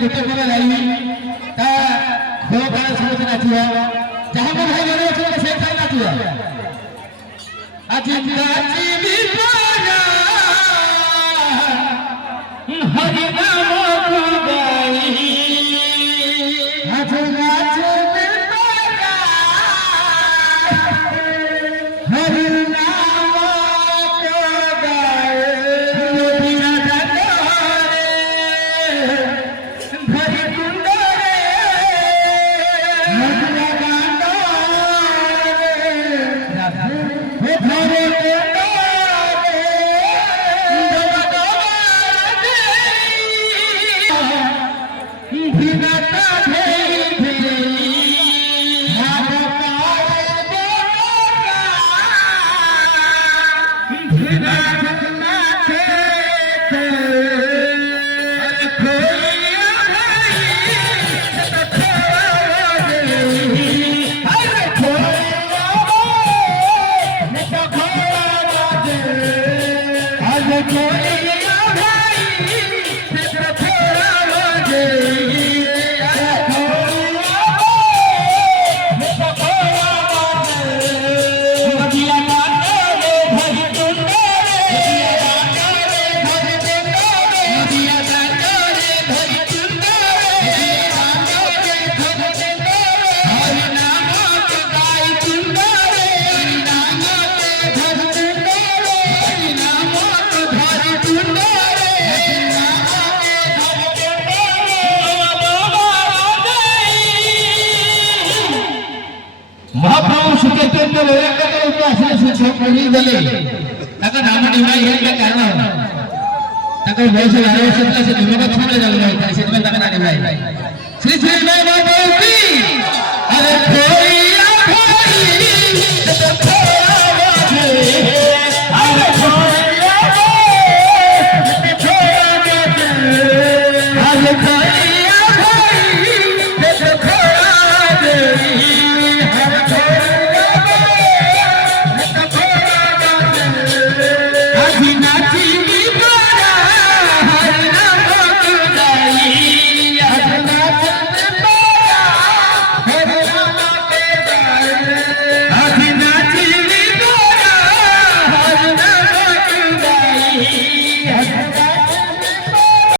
के गोटे पर जाई ता खोल का समझ नाचिया जहां में भाई बने से खाई नाचिया आज नाची बिपारा हरि नाम को गाई आज नाची बिपारा हरि नाम को गाए नदिया डाले भरी कुंडरे नदिया डाले भरे महाप्रभु सुकेतेंद्र वेरंकर असले छोकरी गले ताका नाम निवडा हे काय कारण ताका वयस 12 वर्षातला से धर्मगत छाडले झाले नाही त्या शेतमे ताका नाडी भाई श्री श्री जय बाबा की अरे कोई भाई तो थोड़ा वाजे अरे कोई थोड़ा वाजे अरे कोई